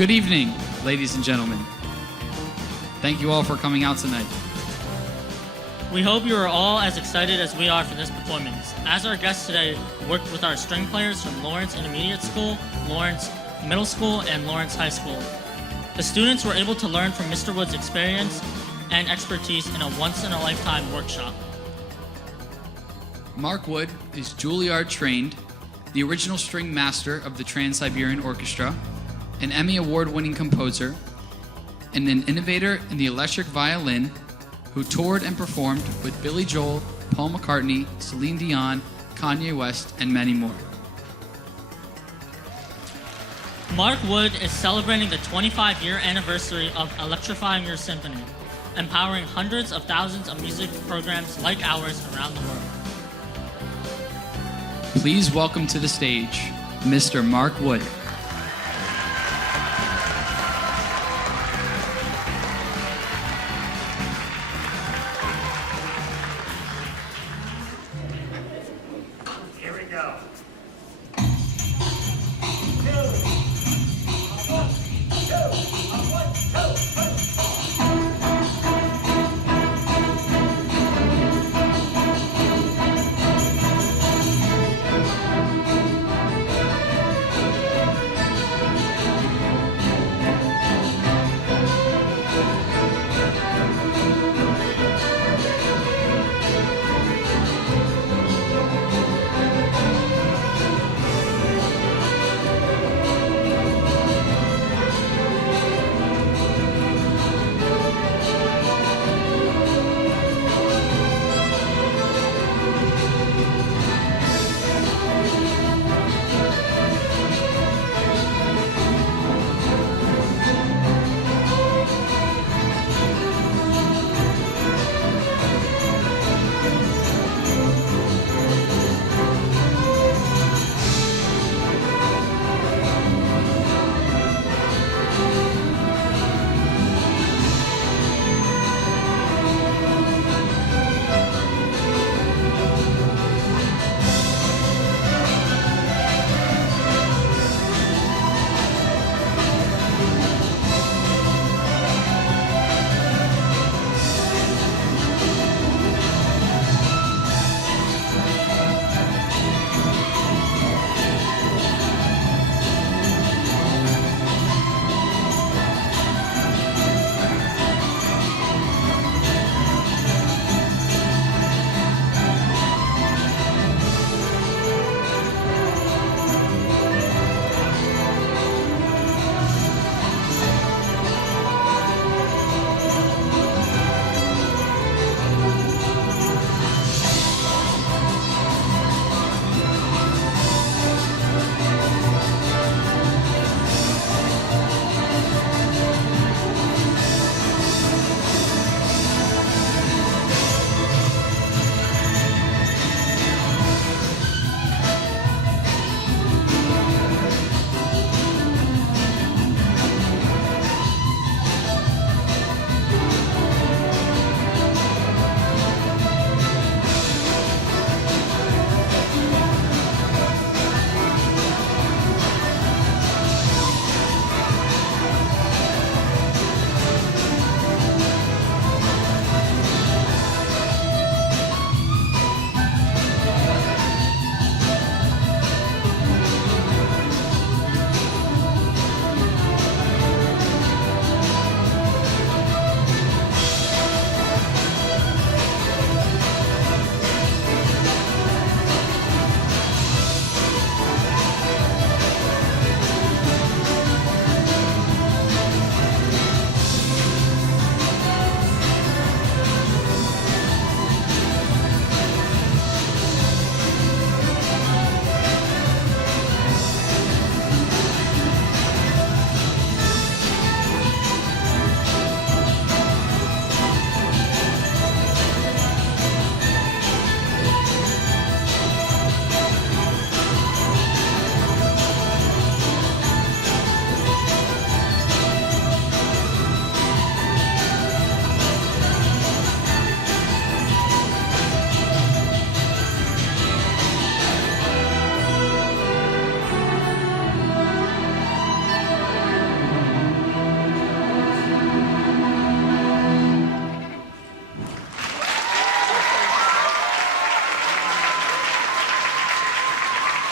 Good evening, ladies and gentlemen. Thank you all for coming out tonight. We hope you are all as excited as we are for this performance. As our guests today worked with our string players from Lawrence Intermediate School, Lawrence Middle School, and Lawrence High School. The students were able to learn from Mr. Wood's experience and expertise in a once-in-a-lifetime workshop. Mark Wood is Juilliard trained, the original string master of the Trans-Siberian Orchestra, an Emmy Award-winning composer, and an innovator in the electric violin who toured and performed with Billy Joel, Paul McCartney, Celine Dion, Kanye West, and many more. Mark Wood is celebrating the 25-year anniversary of Electrifying Your Symphony, empowering hundreds of thousands of music programs like ours around the world. Please welcome to the stage, Mr. Mark Wood. Here we go.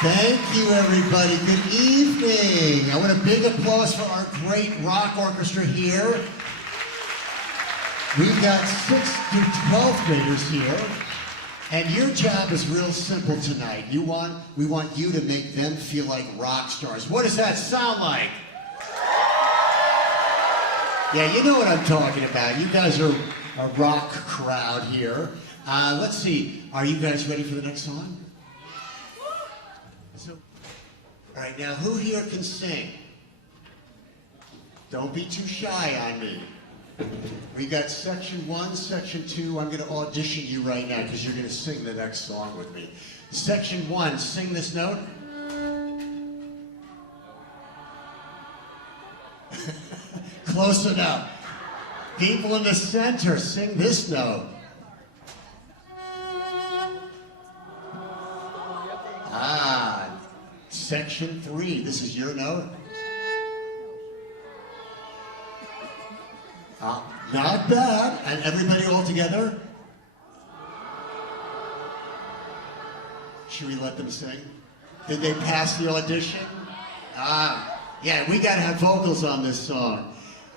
Thank you, everybody. Good evening. I want a big applause for our great rock orchestra here. We've got 6 to 12 graders here, and your job is real simple tonight. We want you to make them feel like rock stars. What does that sound like? Yeah, you know what I'm talking about. You guys are a rock crowd here. Let's see. Are you guys ready for the next song? All right, now who here can sing? Don't be too shy on me. We got section 1, section 2. I'm going to audition you right now because you're going to sing the next song with me. Section 1, sing this note. Close enough. People in the center, sing this note. Section 3, this is your note. Not bad. And everybody all together? Should we let them sing? Did they pass the audition? Yeah, we gotta have vocals on this song.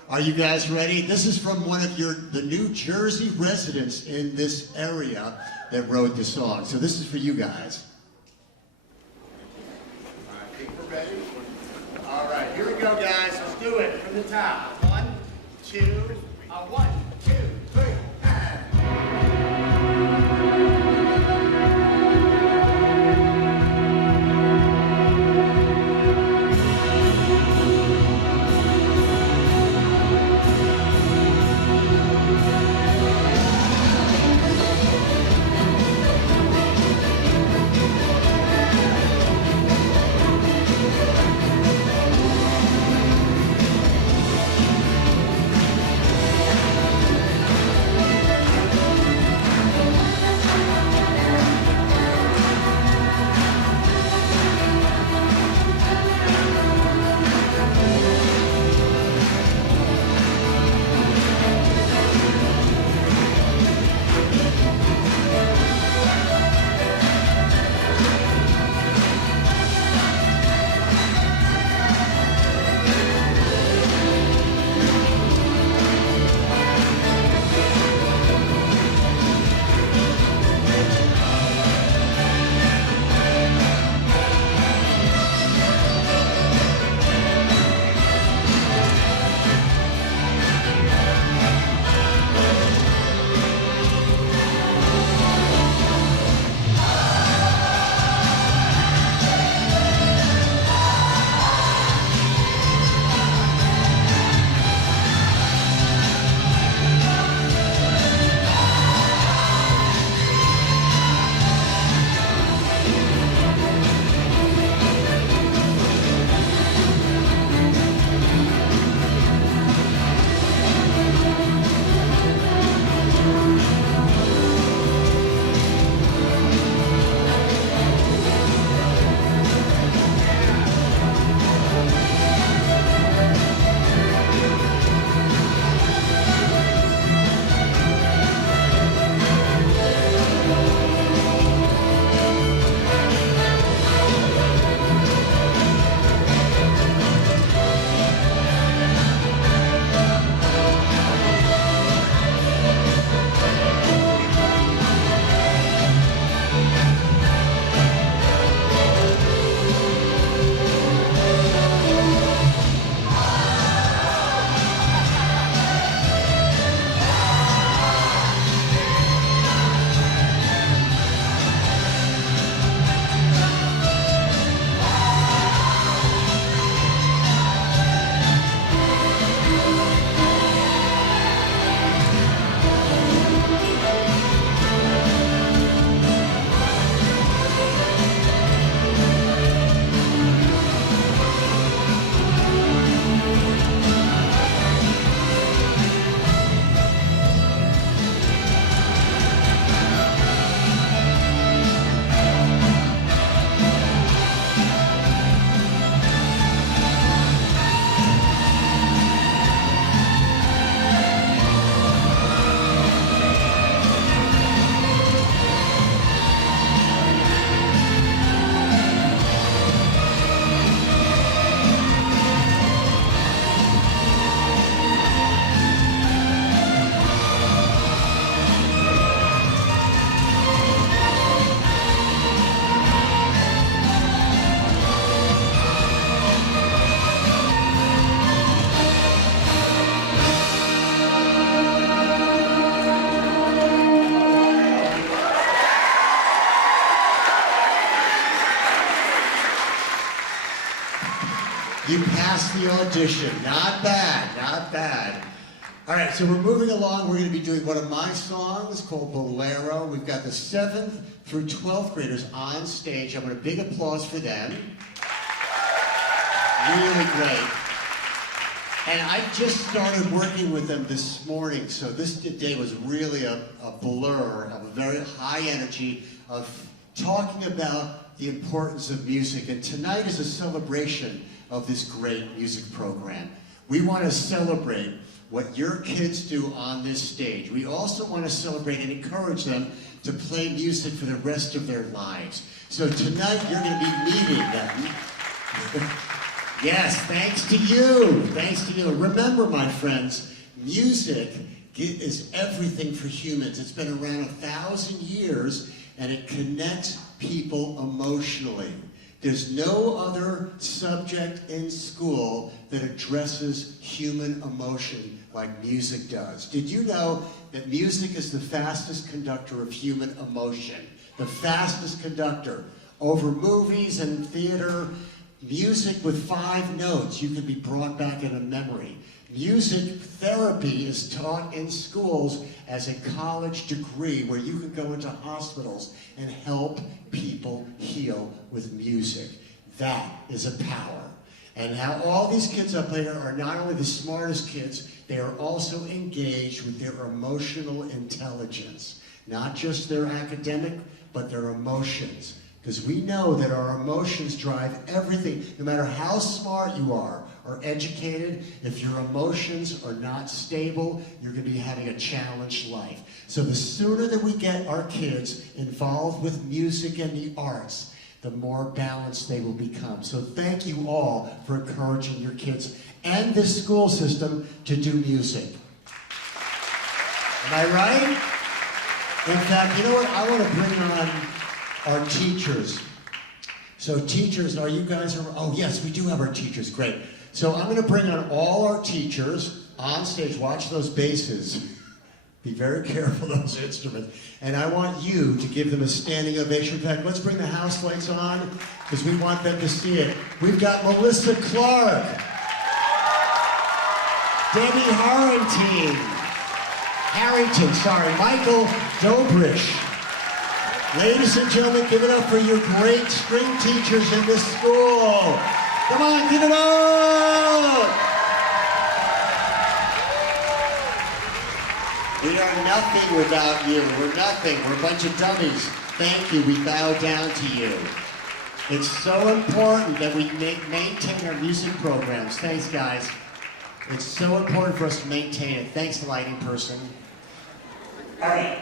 Are you guys ready? This is from one of the New Jersey residents in this area that wrote the song. So this is for you guys. Ready? All right, here we go, guys. Let's do it from the top. 1, 2, 1, 2, 3, and. You passed the audition. Not bad, not bad. All right, so we're moving along. We're going to be doing one of my songs called Bolero. We've got the 7th through 12th graders on stage. I want a big applause for them. Really great. And I just started working with them this morning, so this day was really a blur of a very high energy of talking about the importance of music. And tonight is a celebration of this great music program. We want to celebrate what your kids do on this stage. We also want to celebrate and encourage them to play music for the rest of their lives. So tonight you're going to be meeting them. Yes, thanks to you. Thanks to you. Remember, my friends, music is everything for humans. It's been around 1,000 years, and it connects people emotionally. There's no other subject in school that addresses human emotion like music does. Did you know that music is the fastest conductor of human emotion? The fastest conductor. Over movies and theater, music with 5 notes, you can be brought back into memory. Music therapy is taught in schools as a college degree where you can go into hospitals and help people heal with music. That is a power. And how all these kids up there are not only the smartest kids, they are also engaged with their emotional intelligence. Not just their academic, but their emotions. Because we know that our emotions drive everything. No matter how smart you are or educated, if your emotions are not stable, you're going to be having a challenged life. So the sooner that we get our kids involved with music and the arts, the more balanced they will become. So thank you all for encouraging your kids and this school system to do music. Am I right? In fact, you know what? I want to bring on our teachers. So teachers, are you guys, oh yes, we do have our teachers, great. So I'm going to bring on all our teachers on stage. Watch those basses. Be very careful of those instruments. And I want you to give them a standing ovation. In fact, let's bring the house lights on because we want them to see it. We've got Melissa Clark, Debbie Harrington, Michael Dobrich. Ladies and gentlemen, give it up for your great string teachers in this school. Come on, give it up! We are nothing without you. We're nothing. We're a bunch of dummies. Thank you. We bow down to you. It's so important that we maintain our music programs. Thanks, guys. It's so important for us to maintain it. Thanks, lighting person. All right.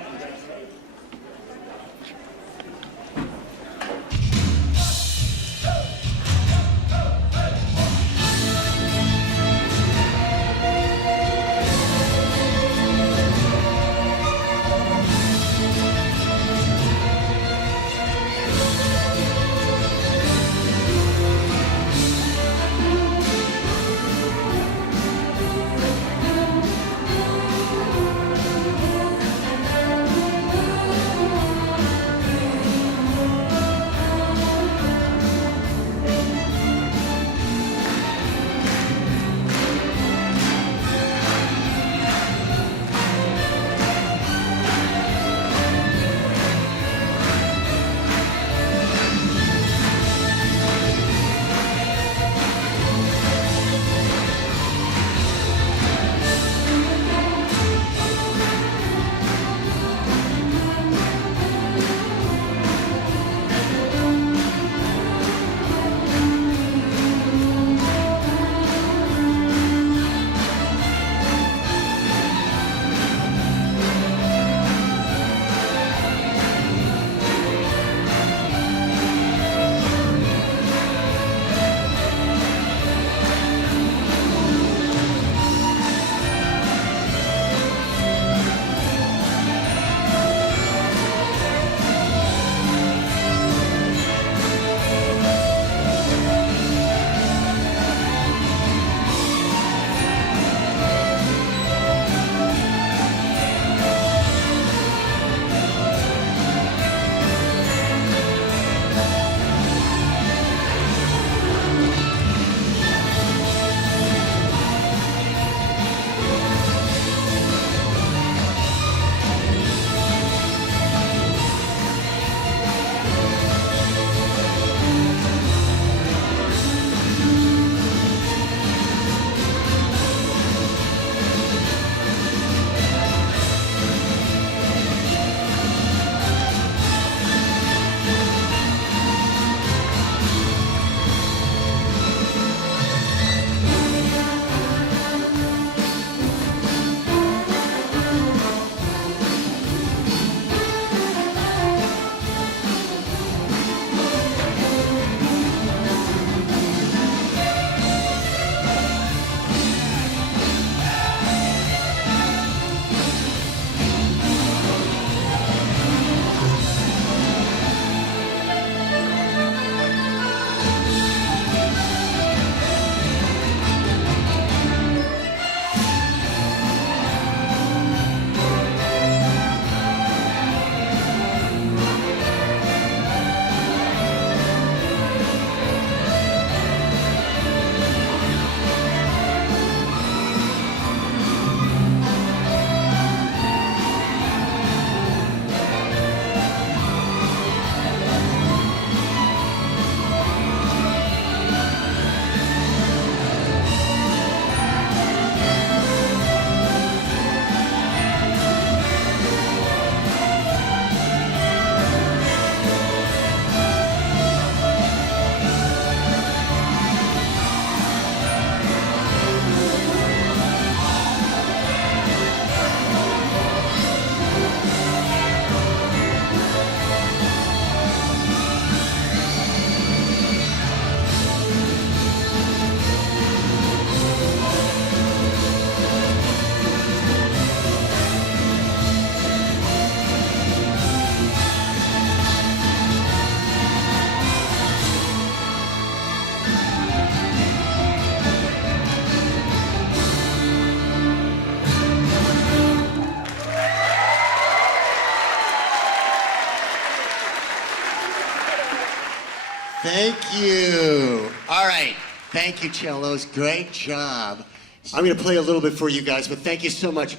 Thank you. All right. Thank you, cellos. Great job. I'm going to play a little bit for you guys, but thank you so much.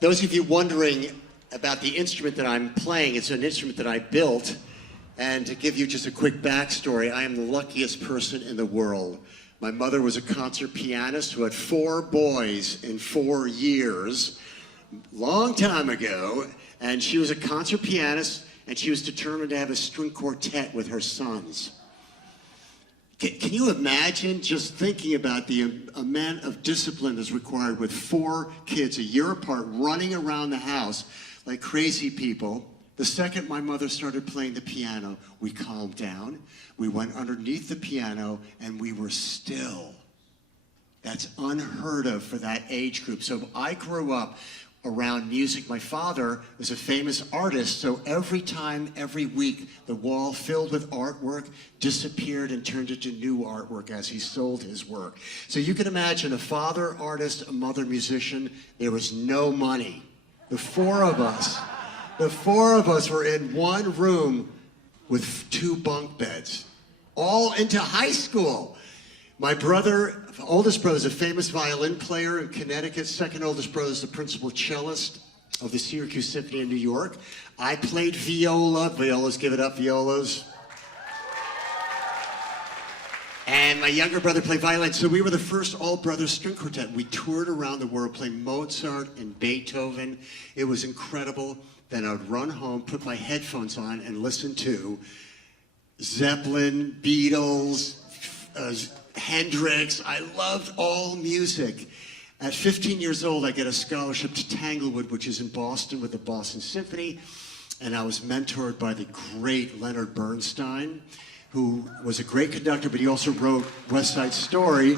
Those of you wondering about the instrument that I'm playing, it's an instrument that I built. And to give you just a quick backstory, I am the luckiest person in the world. My mother was a concert pianist who had 4 boys in 4 years, long time ago. And she was a concert pianist, and she was determined to have a string quartet with her sons. Can you imagine just thinking about the amount of discipline that's required with 4 kids a year apart running around the house like crazy people? The second my mother started playing the piano, we calmed down, we went underneath the piano, and we were still. That's unheard of for that age group. So I grew up around music. My father was a famous artist, so every time, every week, the wall filled with artwork disappeared and turned into new artwork as he sold his work. So you can imagine a father artist, a mother musician, there was no money. The four of us were in one room with 2 bunk beds, all into high school. My brother, oldest brother, is a famous violin player in Connecticut. Second oldest brother is the principal cellist of the Syracuse Symphony in New York. I played viola. Violas, give it up, violas. And my younger brother played violin. So we were the first all-brother string quartet. We toured around the world playing Mozart and Beethoven. It was incredible. Then I would run home, put my headphones on, and listen to Zeppelin, Beatles, Hendrix. I loved all music. At 15 years old, I get a scholarship to Tanglewood, which is in Boston with the Boston Symphony. And I was mentored by the great Leonard Bernstein, who was a great conductor, but he also wrote West Side Story.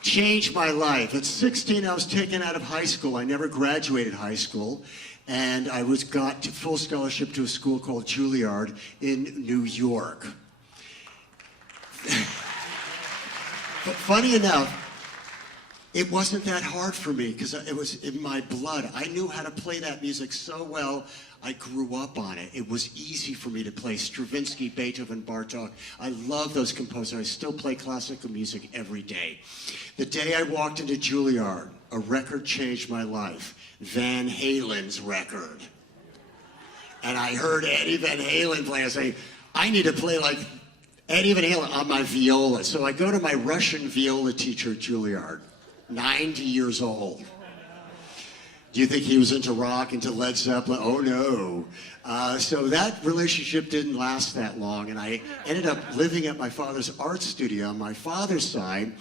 Changed my life. At 16, I was taken out of high school. I never graduated high school. And I got full scholarship to a school called Juilliard in New York. But funny enough, it wasn't that hard for me because it was in my blood. I knew how to play that music so well. I grew up on it. It was easy for me to play Stravinsky, Beethoven, Bartok. I love those composers. I still play classical music every day. The day I walked into Juilliard, a record changed my life. Van Halen's record. And I heard Eddie Van Halen play. I say, I need to play like Eddie Van Halen on my viola. So I go to my Russian viola teacher at Juilliard, 90 years old. Do you think he was into rock, into Led Zeppelin? Oh no. So that relationship didn't last that long, and I ended up living at my father's art studio. On my father's side,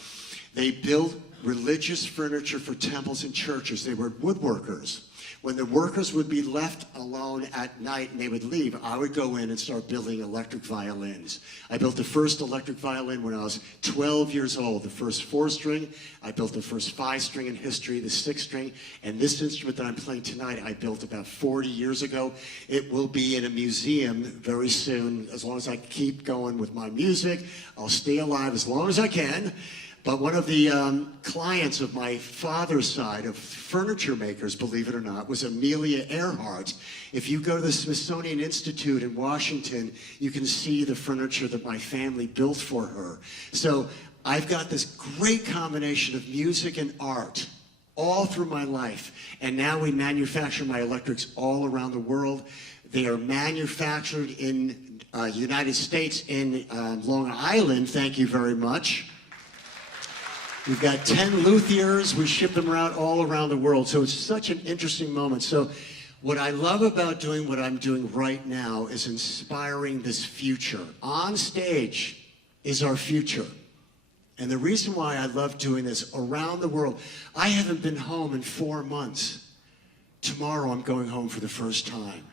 they built religious furniture for temples and churches. They were woodworkers. When the workers would be left alone at night and they would leave, I would go in and start building electric violins. I built the first electric violin when I was 12 years old, the first 4-string. I built the first 5-string in history, the 6-string. And this instrument that I'm playing tonight, I built about 40 years ago. It will be in a museum very soon. As long as I keep going with my music, I'll stay alive as long as I can. But one of the clients of my father's side of furniture makers, believe it or not, was Amelia Earhart. If you go to the Smithsonian Institute in Washington, you can see the furniture that my family built for her. So I've got this great combination of music and art all through my life. And now we manufacture my electrics all around the world. They are manufactured in the United States in Long Island. Thank you very much. We've got 10 luthiers. We ship them around all around the world. So it's such an interesting moment. So what I love about doing what I'm doing right now is inspiring this future. On stage is our future. And the reason why I love doing this around the world, I haven't been home in 4 months. Tomorrow I'm going home for the first time.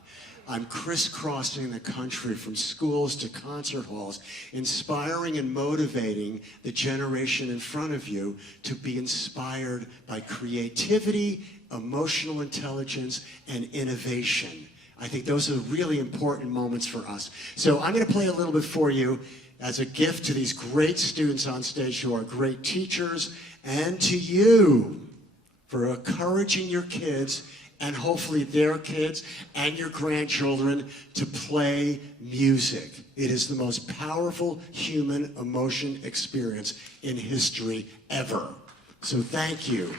I'm crisscrossing the country from schools to concert halls, inspiring and motivating the generation in front of you to be inspired by creativity, emotional intelligence, and innovation. I think those are really important moments for us. So I'm going to play a little bit for you as a gift to these great students on stage who are great teachers, and to you for encouraging your kids and hopefully their kids and your grandchildren to play music. It is the most powerful human emotion experience in history ever. So thank you.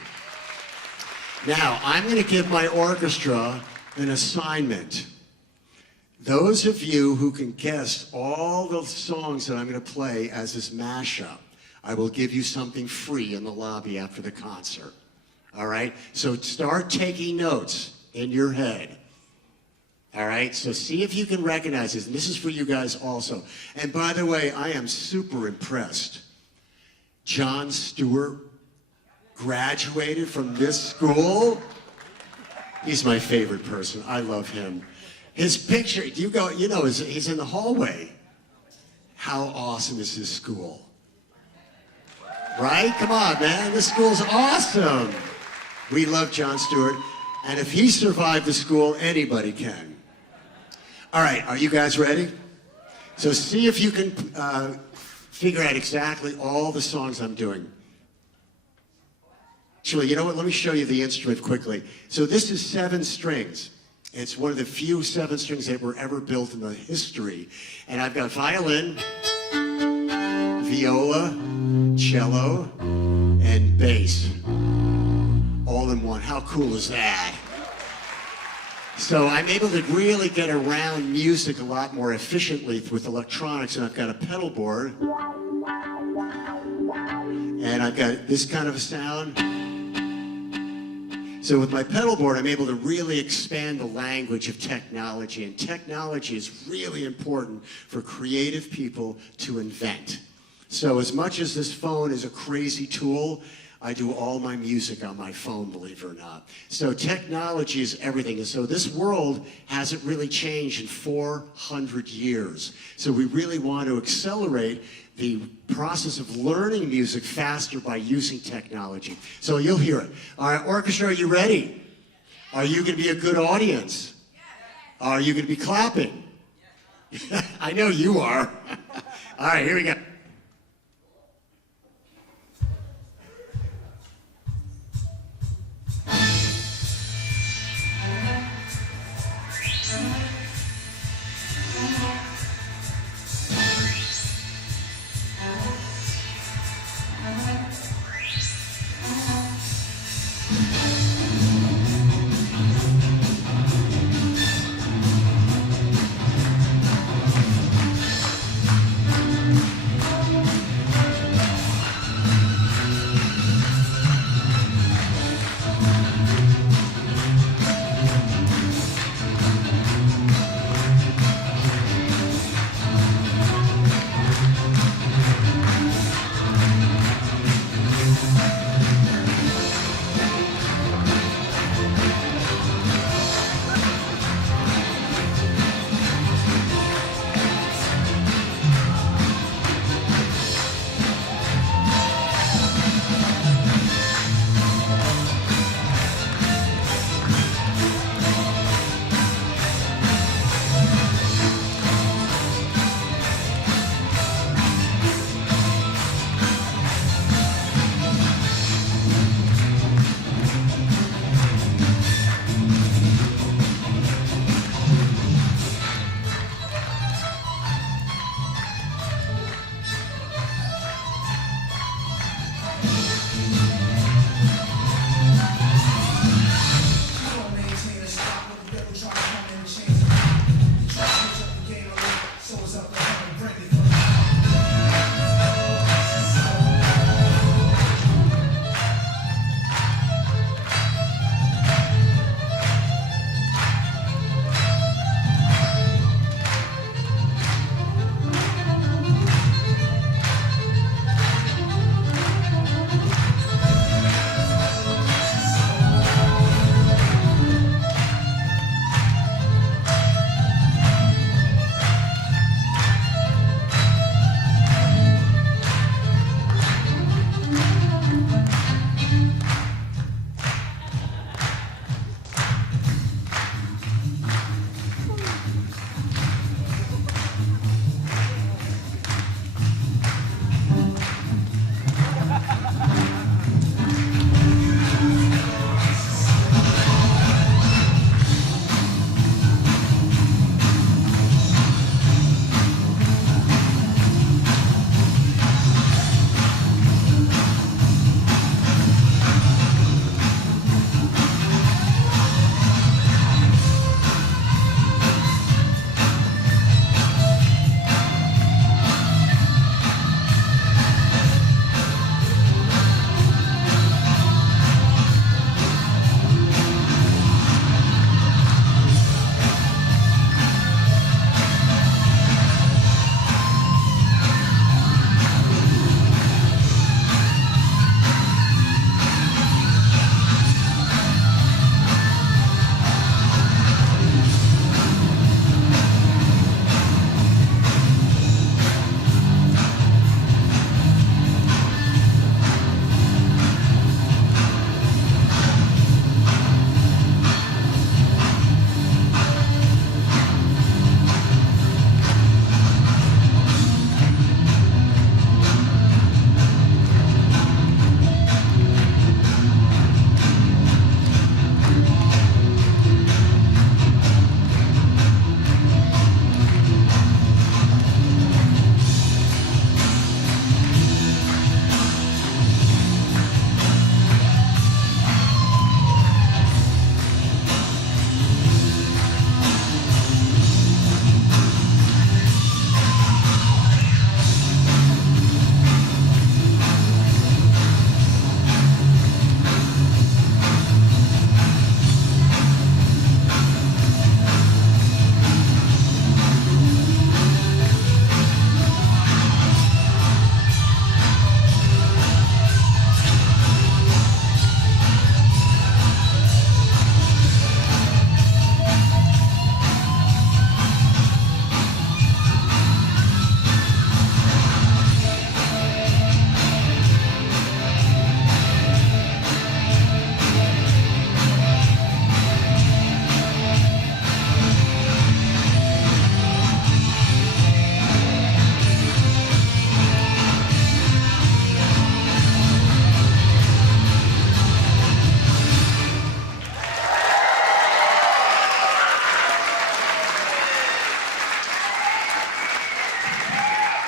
Now, I'm going to give my orchestra an assignment. Those of you who can guess all the songs that I'm going to play as this mashup, I will give you something free in the lobby after the concert. All right? So start taking notes in your head. All right? So see if you can recognize this. And this is for you guys also. And by the way, I am super impressed. Jon Stewart graduated from this school. He's my favorite person. I love him. His picture, he's in the hallway. How awesome is his school? Right? Come on, man. This school's awesome. We love Jon Stewart. And if he survived the school, anybody can. All right, are you guys ready? So see if you can figure out exactly all the songs I'm doing. Actually, you know what? Let me show you the instrument quickly. So this is 7 strings. It's one of the few 7 strings that were ever built in the history. And I've got violin, viola, cello, and bass. All in one. How cool is that? So I'm able to really get around music a lot more efficiently with electronics. And I've got a pedal board. And I've got this kind of a sound. So with my pedal board, I'm able to really expand the language of technology. And technology is really important for creative people to invent. So as much as this phone is a crazy tool, I do all my music on my phone, believe it or not. So technology is everything. And so this world hasn't really changed in 400 years. So we really want to accelerate the process of learning music faster by using technology. So you'll hear it. All right, orchestra, are you ready? Are you going to be a good audience? Are you going to be clapping? I know you are. All right, here we go.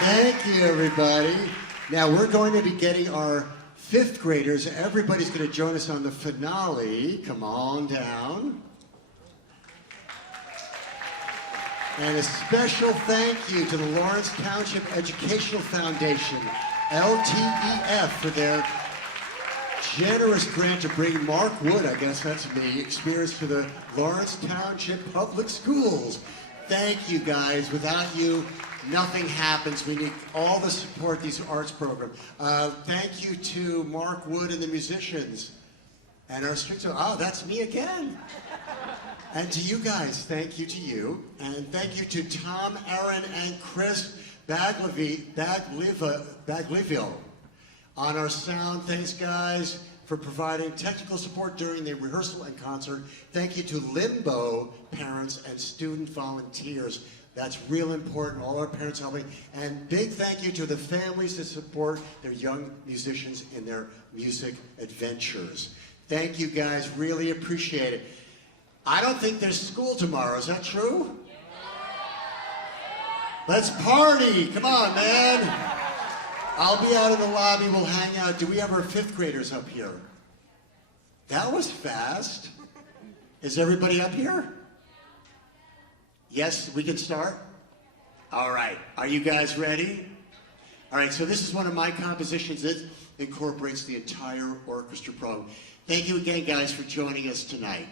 Thank you, everybody. Now we're going to be getting our fifth graders. Everybody's going to join us on the finale. Come on down. And a special thank you to the Lawrence Township Educational Foundation, LTEF, for their generous grant to bring Mark Wood, I guess that's me, experience to the Lawrence Township Public Schools. Thank you, guys. Without you, nothing happens. We need all the support these arts programs. Thank you to Mark Wood and the musicians. And our strict, oh, that's me again. And to you guys, thank you to you. And thank you to Tom, Aaron, and Chris Baglivio on our sound. Thanks, guys, for providing technical support during the rehearsal and concert. Thank you to Limbo parents and student volunteers. That's real important, all our parents helping. And big thank you to the families that support their young musicians in their music adventures. Thank you, guys, really appreciate it. I don't think there's school tomorrow, is that true? Let's party, come on, man. I'll be out in the lobby, we'll hang out. Do we have our fifth graders up here? That was fast. Is everybody up here? Yes, we can start? All right, are you guys ready? All right, so this is one of my compositions that incorporates the entire orchestra program. Thank you again, guys, for joining us tonight.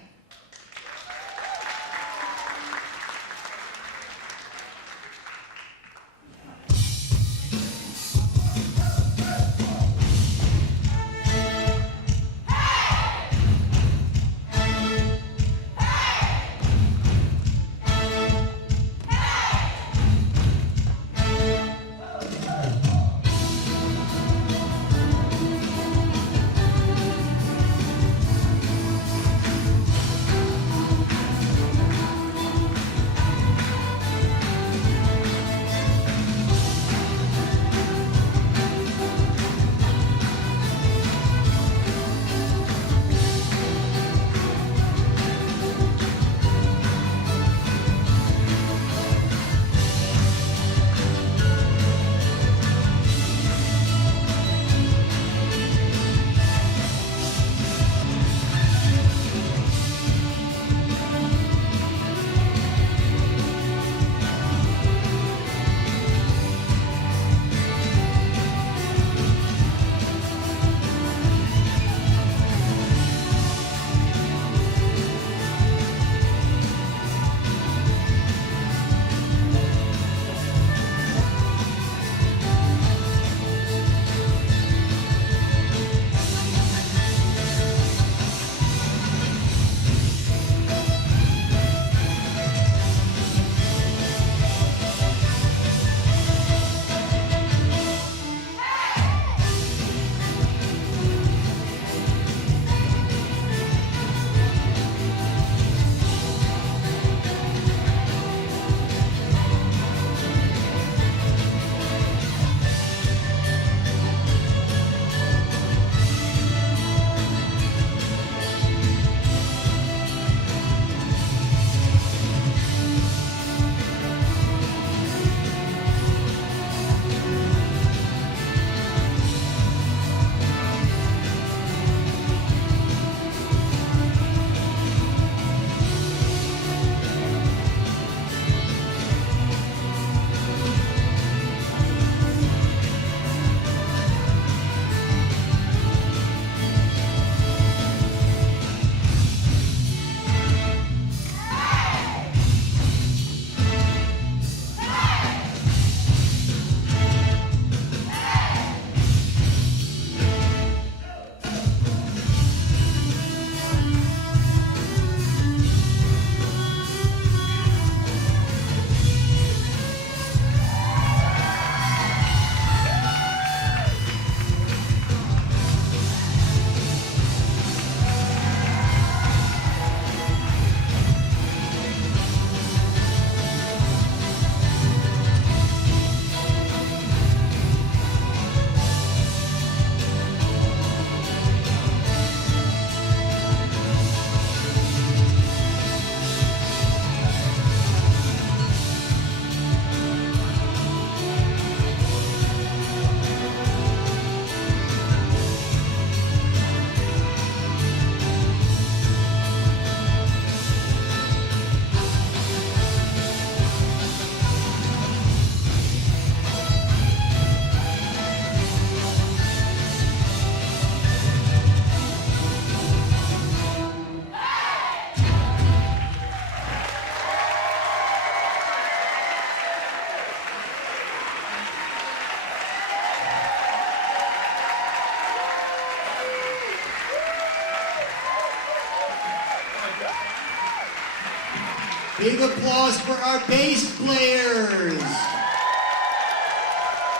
Big applause for our bass players.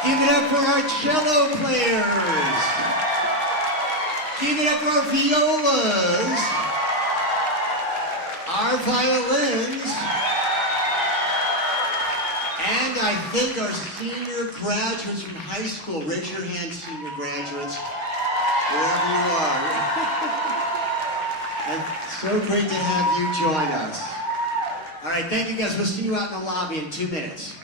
Give it up for our cello players. Give it up for our violas, our violins, and I think our senior graduates from high school. Raise your hand, senior graduates, wherever you are. And so great to have you join us. All right, thank you guys. We'll see you out in the lobby in 2 minutes.